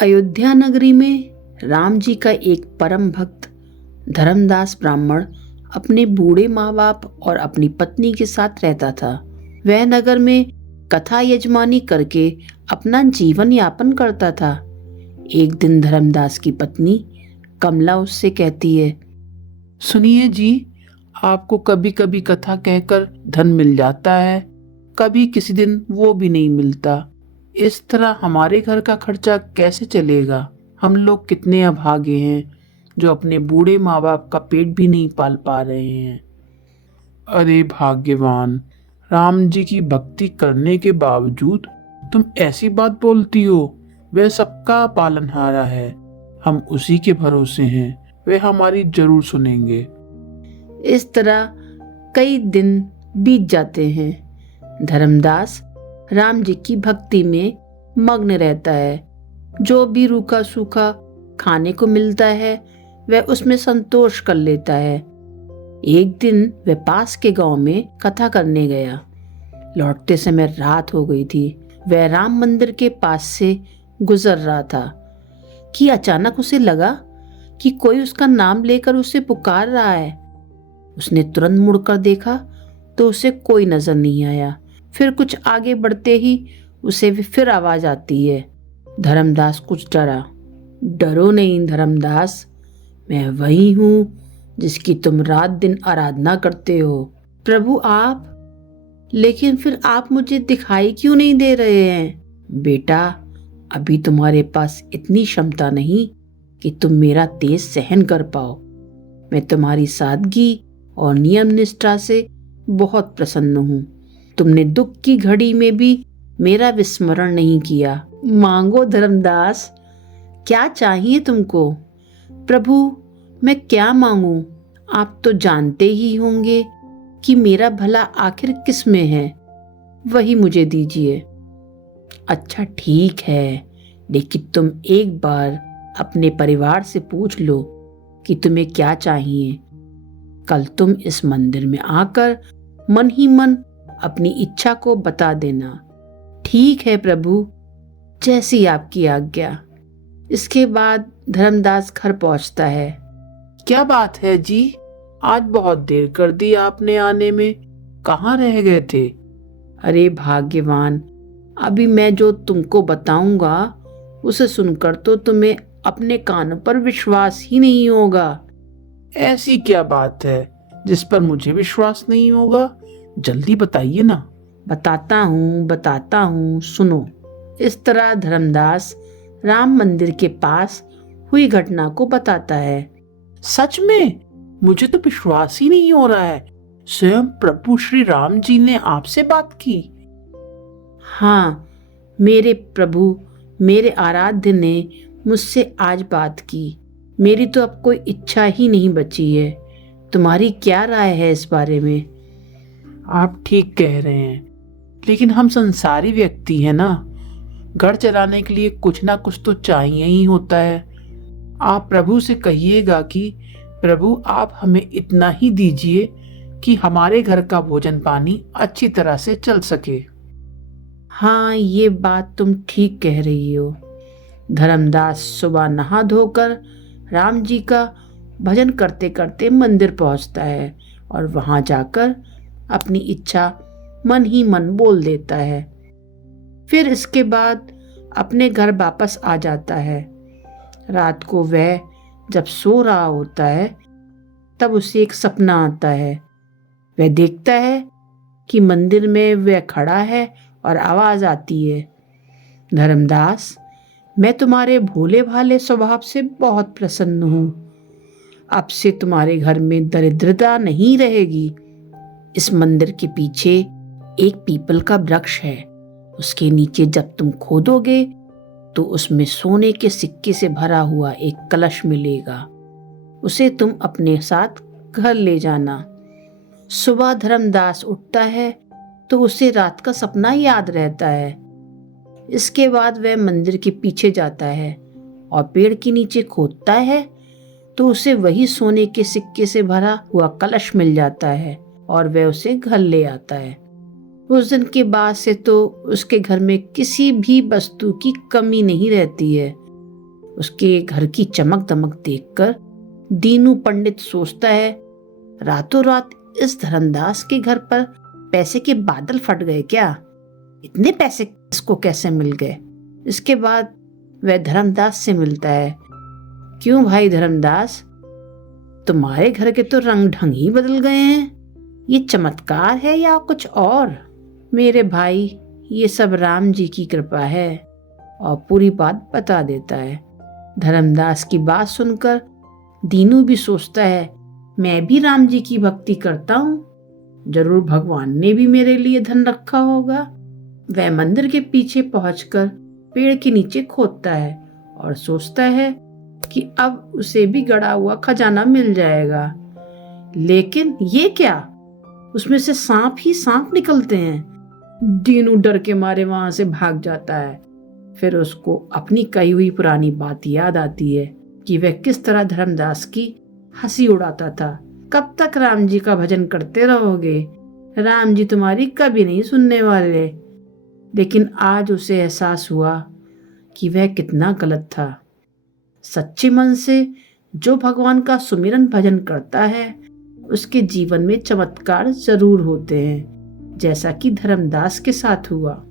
अयोध्या नगरी में राम जी का एक परम भक्त धर्मदास ब्राह्मण अपने बूढ़े माँ बाप और अपनी पत्नी के साथ रहता था। वह नगर में कथा यजमानी करके अपना जीवन यापन करता था। एक दिन धर्मदास की पत्नी कमला उससे कहती है, सुनिए जी, आपको कभी कभी कथा कहकर धन मिल जाता है, कभी किसी दिन वो भी नहीं मिलता। इस तरह हमारे घर का खर्चा कैसे चलेगा? हम लोग कितने अभागे हैं जो अपने बूढ़े माँ बाप का पेट भी नहीं पाल पा रहे हैं। अरे भाग्यवान, राम जी की भक्ति करने के बावजूद तुम ऐसी बात बोलती हो। वह सबका पालनहारा है, हम उसी के भरोसे हैं, वे हमारी जरूर सुनेंगे। इस तरह कई दिन बीत जाते हैं। धर्मदास राम जी की भक्ति में मग्न रहता है। जो भी रूखा सूखा खाने को मिलता है वह उसमें संतोष कर लेता है। एक दिन वह पास के गांव में कथा करने गया। लौटते समय रात हो गई थी। वह राम मंदिर के पास से गुजर रहा था कि अचानक उसे लगा कि कोई उसका नाम लेकर उसे पुकार रहा है। उसने तुरंत मुड़कर देखा तो उसे कोई नजर नहीं आया। फिर कुछ आगे बढ़ते ही उसे फिर आवाज आती है। धर्मदास कुछ डरा। डरो नहीं धर्मदास, मैं वही हूँ जिसकी तुम रात दिन आराधना करते हो। प्रभु आप, लेकिन फिर आप मुझे दिखाई क्यों नहीं दे रहे हैं? बेटा, अभी तुम्हारे पास इतनी क्षमता नहीं कि तुम मेरा तेज सहन कर पाओ। मैं तुम्हारी सादगी और नियम निष्ठा से बहुत प्रसन्न हूँ। तुमने दुख की घड़ी में भी मेरा विस्मरण नहीं किया। मांगो धर्मदास, क्या चाहिए तुमको? प्रभु, मैं क्या मांगूं? आप तो जानते ही होंगे कि मेरा भला आखिर किस में है, वही मुझे दीजिए। अच्छा ठीक है, लेकिन तुम एक बार अपने परिवार से पूछ लो कि तुम्हें क्या चाहिए। कल तुम इस मंदिर में आकर मन ही मन अपनी इच्छा को बता देना। ठीक है प्रभु, जैसी आपकी आज्ञा। इसके बाद धर्मदास घर पहुंचता है। क्या बात है जी, आज बहुत देर कर दी आपने आने में, कहाँ रह गए थे? अरे भाग्यवान, अभी मैं जो तुमको बताऊंगा उसे सुनकर तो तुम्हें अपने कानों पर विश्वास ही नहीं होगा। ऐसी क्या बात है जिस पर मुझे विश्वास नहीं होगा? जल्दी बताइए ना। बताता हूँ, सुनो। इस तरह धर्मदास राम मंदिर के पास हुई घटना को बताता है। सच में? मुझे तो विश्वास ही नहीं हो रहा है। स्वयं प्रभु श्री राम जी ने आपसे बात की? हाँ, मेरे प्रभु, मेरे आराध्य ने मुझसे आज बात की। मेरी तो अब कोई इच्छा ही नहीं बची है। तुम्हारी क्या राय है इस बारे में? आप ठीक कह रहे हैं, लेकिन हम संसारी व्यक्ति हैं ना, घर चलाने के लिए कुछ ना कुछ तो चाहिए ही होता है। आप प्रभु से कहिएगा कि प्रभु आप हमें इतना ही दीजिए कि हमारे घर का भोजन पानी अच्छी तरह से चल सके। हाँ, ये बात तुम ठीक कह रही हो। धर्मदास सुबह नहा धोकर राम जी का भजन करते करते मंदिर पहुंचता है और वहां जाकर अपनी इच्छा मन ही मन बोल देता है। फिर इसके बाद अपने घर वापस आ जाता है। रात को वह जब सो रहा होता है तब उसे एक सपना आता है। वह देखता है कि मंदिर में वह खड़ा है और आवाज आती है, धर्मदास, मैं तुम्हारे भोले भाले स्वभाव से बहुत प्रसन्न हूँ। अब से तुम्हारे घर में दरिद्रता नहीं रहेगी। इस मंदिर के पीछे एक पीपल का वृक्ष है। उसके नीचे जब तुम खोदोगे तो उसमें सोने के सिक्के से भरा हुआ एक कलश मिलेगा। उसे तुम अपने साथ घर ले जाना। सुबह धर्मदास उठता है तो उसे रात का सपना याद रहता है। इसके बाद वह मंदिर के पीछे जाता है और पेड़ के नीचे खोदता है तो उसे वही सोने के सिक्के से भरा हुआ कलश मिल जाता है और वह उसे घर ले आता है। उस दिन के बाद से तो उसके घर में किसी भी वस्तु की कमी नहीं रहती है। उसके घर की चमक दमक देखकर दीनू पंडित सोचता है, रातों रात इस धर्मदास के घर पर पैसे के बादल फट गए क्या? इतने पैसे इसको कैसे मिल गए? इसके बाद वह धर्मदास से मिलता है। क्यों भाई धर्मदास, तुम्हारे घर के तो रंग ढंग ही बदल गए हैं। ये चमत्कार है या कुछ और? मेरे भाई, ये सब राम जी की कृपा है, और पूरी बात बता देता है। धर्मदास की बात सुनकर दीनू भी सोचता है, मैं भी राम जी की भक्ति करता हूँ, जरूर भगवान ने भी मेरे लिए धन रखा होगा। वह मंदिर के पीछे पहुंचकर पेड़ के नीचे खोदता है और सोचता है कि अब उसे भी गड़ा हुआ खजाना मिल जाएगा। लेकिन ये क्या, उसमें से सांप ही सांप निकलते हैं। दीनू डर के मारे वहां से भाग जाता है। फिर उसको अपनी कही हुई पुरानी बात याद आती है कि वह किस तरह धर्मदास की हंसी उड़ाता था। कब तक राम जी का भजन करते रहोगे? राम जी तुम्हारी कभी नहीं सुनने वाले। लेकिन आज उसे एहसास हुआ कि वह कितना गलत था। सच्चे मन से जो भगवान का सुमिरन भजन करता है, उसके जीवन में चमत्कार जरूर होते हैं, जैसा कि धर्मदास के साथ हुआ।